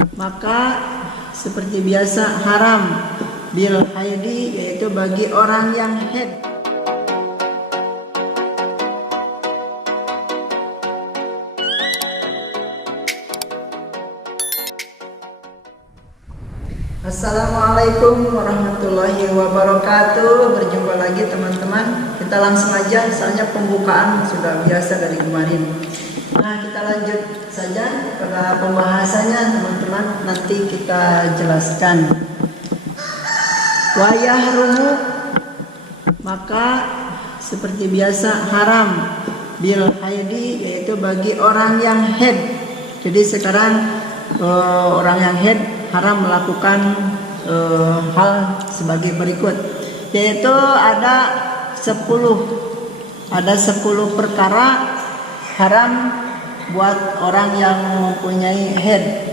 Maka seperti biasa haram bil haidi, yaitu bagi orang yang haid. Assalamualaikum warahmatullahi wabarakatuh. Berjumpa lagi teman-teman. Kita langsung aja, soalnya pembukaan sudah biasa dari kemarin. Nah, kita lanjut saja pada pembahasannya teman-teman. Nanti kita jelaskan. Wa yahrumu, maka seperti biasa haram bil haidi, yaitu bagi orang yang haid. Jadi sekarang orang yang haid haram melakukan hal sebagai berikut, yaitu ada 10 perkara haram buat orang yang mempunyai haid.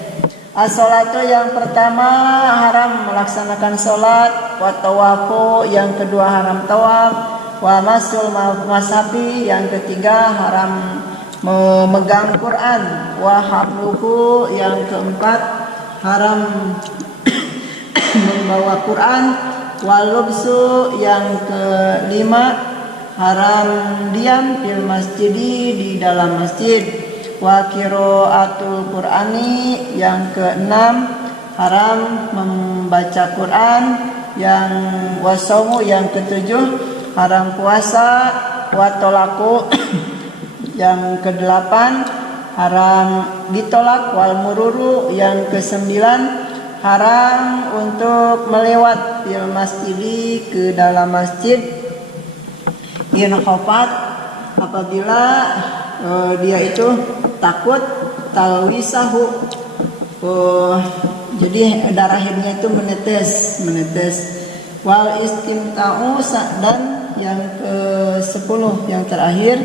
As-sholatu, yang pertama haram melaksanakan sholat. Wa tawafu, yang kedua haram tawaf. Wa masul mashafi, yang ketiga haram memegang Quran. Wa hamluhu, yang keempat haram membawa Quran. Wa lubsu, yang kelima haram diam fil masjidi, di dalam masjid. Wa qiraatul Qur'ani, yang keenam haram membaca Quran. Yang wasaumu, yang ketujuh haram puasa. Wa tolaku, yang kedelapan haram ditolak. Wal mururu, yang kesembilan haram untuk melewat fil masjidi, ke dalam masjid. In khafat, apabila dia itu takut talwisahu, jadi darah haidnya itu menetes. Wal istimta'u, dan yang ke-10, yang terakhir,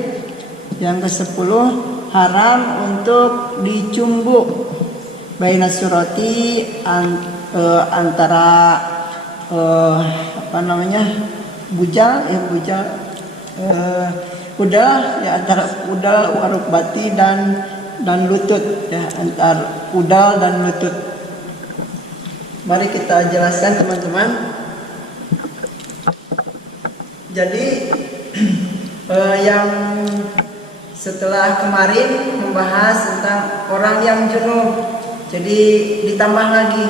yang ke-10 haram untuk dicumbuk baina surati, antara udal, ya, antara udal warukbati dan lutut, ya, antar udal dan lutut. Mari kita jelaskan teman-teman. Jadi yang setelah kemarin membahas tentang orang yang junub, jadi ditambah lagi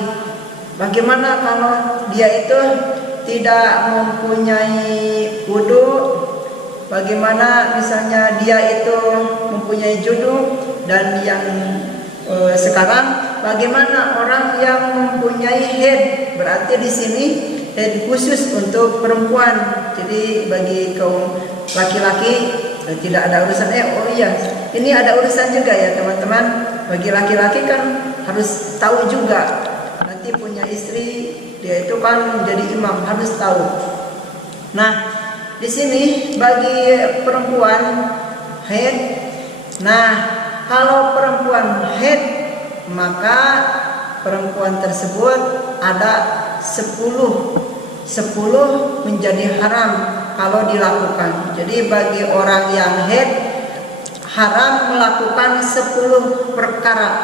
bagaimana kalau dia itu tidak mempunyai wudu. Bagaimana misalnya dia itu mempunyai junub, dan yang sekarang bagaimana orang yang mempunyai haid. Berarti di sini haid khusus untuk perempuan. Jadi bagi kaum laki-laki tidak ada urusan. Oh iya, ini ada urusan juga ya teman-teman. Bagi laki-laki kan harus tahu juga. Nanti punya istri, dia itu kan jadi imam, harus tahu. Nah, di sini bagi perempuan haid. Nah, kalau perempuan haid, maka perempuan tersebut ada 10 menjadi haram kalau dilakukan. Jadi bagi orang yang haid haram melakukan 10 perkara.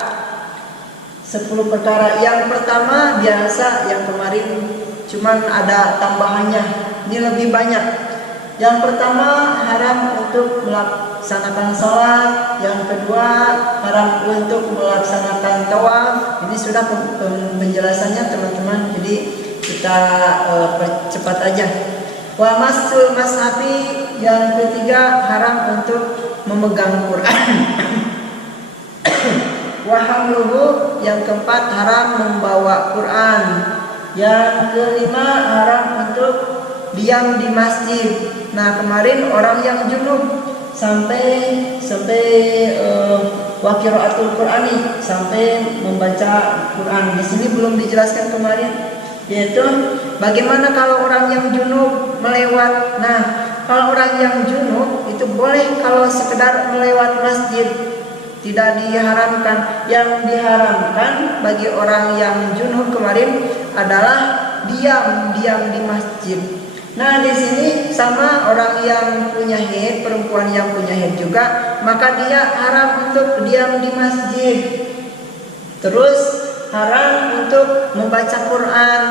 10 perkara. Yang pertama biasa, yang kemarin cuman ada tambahannya, ini lebih banyak. Yang pertama haram untuk melaksanakan sholat. Yang kedua haram untuk melaksanakan tawaf. Ini sudah penjelasannya teman-teman, jadi kita percepat aja. Wa masul mashafi, yang ketiga haram untuk memegang Quran. Wa hamluhu, yang keempat haram membawa Quran. Yang kelima haram untuk diam di masjid. Nah, kemarin orang yang junub sampai wa qiraatul Qur'ani, sampai membaca Quran. Di sini belum dijelaskan kemarin, yaitu bagaimana kalau orang yang junub melewat. Nah, kalau orang yang junub itu boleh kalau sekedar melewat masjid, tidak diharamkan. Yang diharamkan bagi orang yang junub kemarin adalah diam di masjid. Nah, di sini sama orang yang punya haid, perempuan yang punya haid juga, maka dia haram untuk diam di masjid. Terus haram untuk membaca Quran.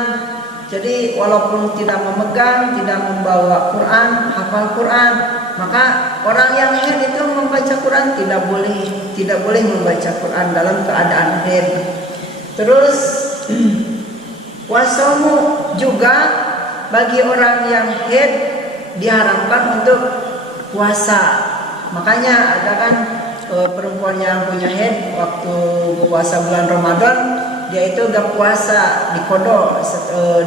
Jadi walaupun tidak memegang, tidak membawa Quran, hafal Quran, maka orang yang haid itu membaca Quran tidak boleh membaca Quran dalam keadaan haid. Terus wasomu juga bagi orang yang haid diharamkan untuk puasa. Makanya ada kan perempuan yang punya haid waktu puasa bulan Ramadan, dia itu gak puasa di kodok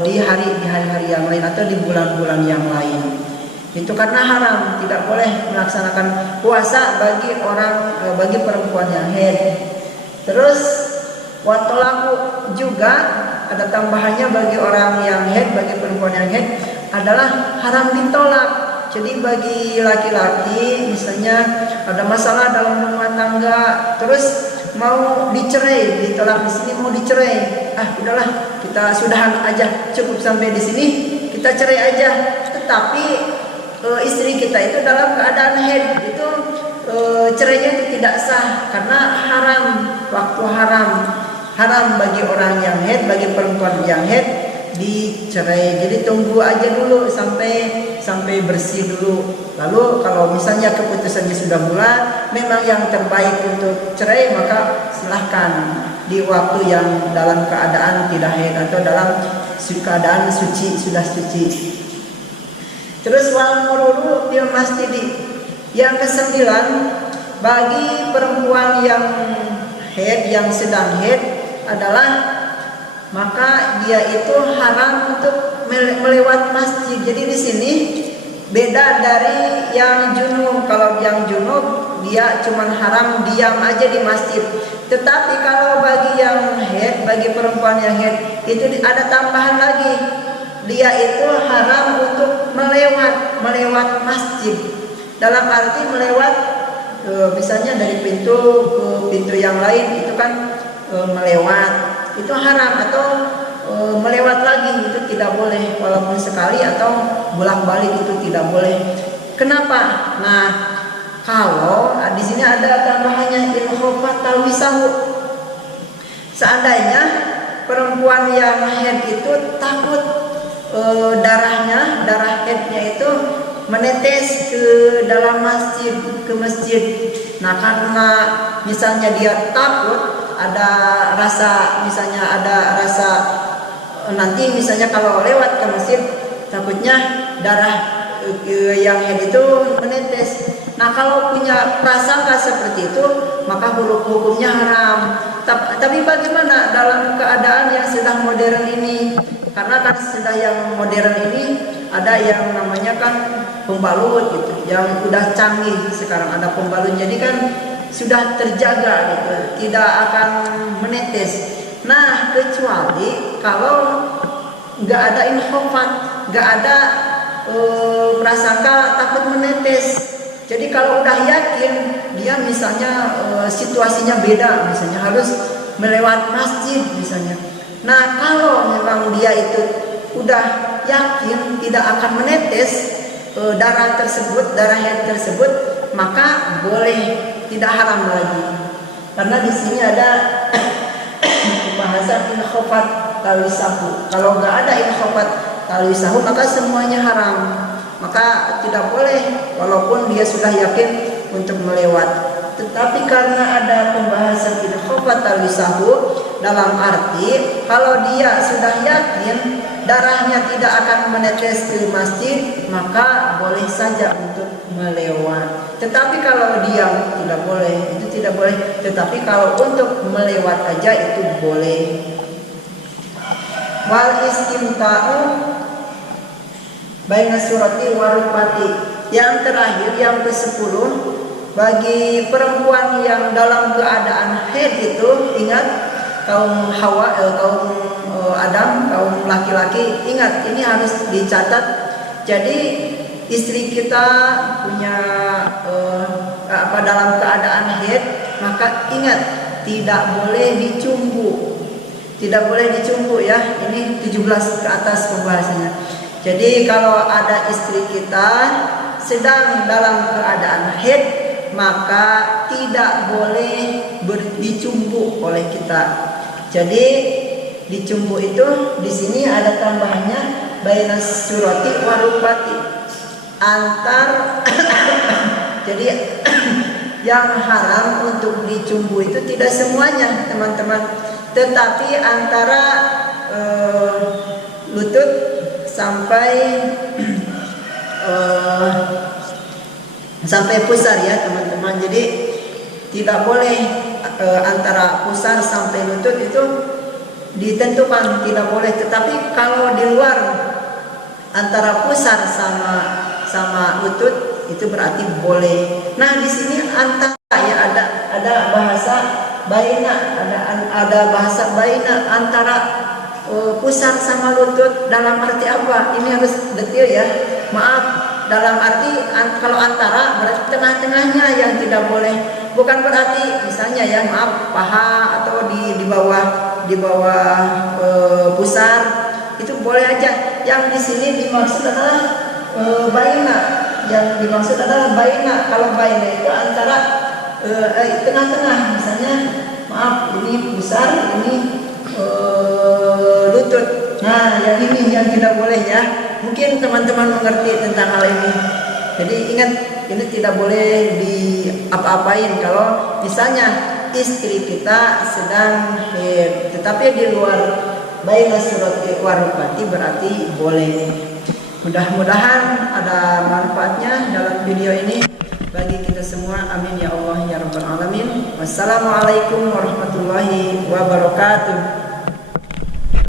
di hari-hari yang lain atau di bulan-bulan yang lain. Itu karena haram, tidak boleh melaksanakan puasa bagi perempuan yang haid. Terus watolaku juga ada tambahannya bagi orang yang haid, bagi perempuan yang haid adalah haram ditolak. Jadi bagi laki-laki misalnya ada masalah dalam rumah tangga, terus mau dicerai, ditolak di sini mau dicerai, udahlah kita sudahan aja, cukup sampai di sini, kita cerai aja. Tetapi istri kita itu dalam keadaan haid, itu cerainya itu tidak sah karena haram, waktu haram bagi orang yang haid, bagi perempuan yang haid dicerai. Jadi tunggu aja dulu sampai bersih dulu. Lalu kalau misalnya keputusannya sudah bulat, memang yang terbaik untuk cerai, maka silahkan di waktu yang dalam keadaan tidak haid atau dalam keadaan suci, sudah suci. Terus wal mururu fil masjid. Yang ke-9, bagi perempuan yang haid, yang sedang haid adalah maka dia itu haram untuk melewat masjid. Jadi di sini beda dari yang junub. Kalau yang junub dia cuma haram diam aja di masjid. Tetapi kalau bagi yang haid, bagi perempuan yang haid, itu ada tambahan lagi. Dia itu haram untuk melewat masjid. Dalam arti melewat misalnya dari pintu ke pintu yang lain, itu kan melewat. Itu haram, atau melewat lagi itu tidak boleh, walaupun sekali atau bolak-balik itu tidak boleh. Kenapa? Nah, kalau di sini ada tambahannya in khofat talwisahu. Seandainya perempuan yang haid itu takut darah haidnya itu menetes ke dalam masjid, ke masjid. Nah, karena misalnya dia takut, ada rasa nanti misalnya kalau lewat ke masjid takutnya darah yang haid itu menetes. Nah, kalau punya prasangka seperti itu, maka hukumnya haram. Tapi bagaimana dalam keadaan yang sedang modern ini? Karena kan sedang yang modern ini ada yang namanya kan pembalut gitu, yang udah canggih sekarang ada pembalut. Jadi kan sudah terjaga gitu, tidak akan menetes. Nah, kecuali kalau nggak ada inkhofat, nggak ada prasangka takut menetes. Jadi kalau udah yakin dia misalnya situasinya beda, misalnya harus melewat masjid misalnya. Nah, kalau memang dia itu udah yakin tidak akan menetes darah haid tersebut, maka boleh, tidak haram lagi. Karena di sini ada pembahasan inkhofat talwisahu. Kalau nggak ada inkhofat talwisahu, maka semuanya haram. Maka tidak boleh walaupun dia sudah yakin untuk melewat. Tetapi karena ada pembahasan inkhofat talwisahu, dalam arti kalau dia sudah yakin darahnya tidak akan menetes ke masjid, maka boleh saja untuk melewat. Tetapi kalau diam tidak boleh, itu tidak boleh. Tetapi kalau untuk melewat aja itu boleh. Wal istimta'u baina surati warupati. Yang terakhir, yang ke-10, bagi perempuan yang dalam keadaan haid itu, ingat kaum Hawa, kaum Adam, kaum laki-laki, ingat ini harus dicatat. Jadi istri kita punya dalam keadaan haid, maka ingat tidak boleh dicumbu. Tidak boleh dicumbu ya. Ini 17 ke atas pembahasannya. Jadi kalau ada istri kita sedang dalam keadaan haid, maka tidak boleh dicumbu oleh kita. Jadi di cumbu itu di sini ada tambahannya bainas surati warupati, antar jadi yang haram untuk dicumbu itu tidak semuanya teman-teman, tetapi antara lutut sampai sampai pusar ya teman-teman. Jadi tidak boleh antara pusar sampai lutut itu ditentukan, tidak boleh. Tetapi kalau di luar antara pusar sama lutut itu berarti boleh. Nah di sini antara ya ada bahasa baina, ada bahasa baina antara pusar sama lutut. Dalam arti apa? Ini harus detail ya. Maaf, dalam arti kalau antara berarti tengah-tengahnya yang tidak boleh. Bukan berarti misalnya ya maaf paha atau di bawah pusar itu boleh aja. Yang di sini dimaksud adalah baina. Yang dimaksud adalah baina. Kalau baina itu antara tengah-tengah. Misalnya maaf ini pusar, ini lutut. Nah yang ini yang tidak boleh ya. Mungkin teman-teman mengerti tentang hal ini. Jadi ingat, ini tidak boleh di apa-apain kalau misalnya istri kita sedang haid, tetapi di luar baina surati warupati berarti boleh. Mudah-mudahan ada manfaatnya dalam video ini bagi kita semua. Amin ya Allah ya rabbal alamin. Wassalamualaikum warahmatullahi wabarakatuh.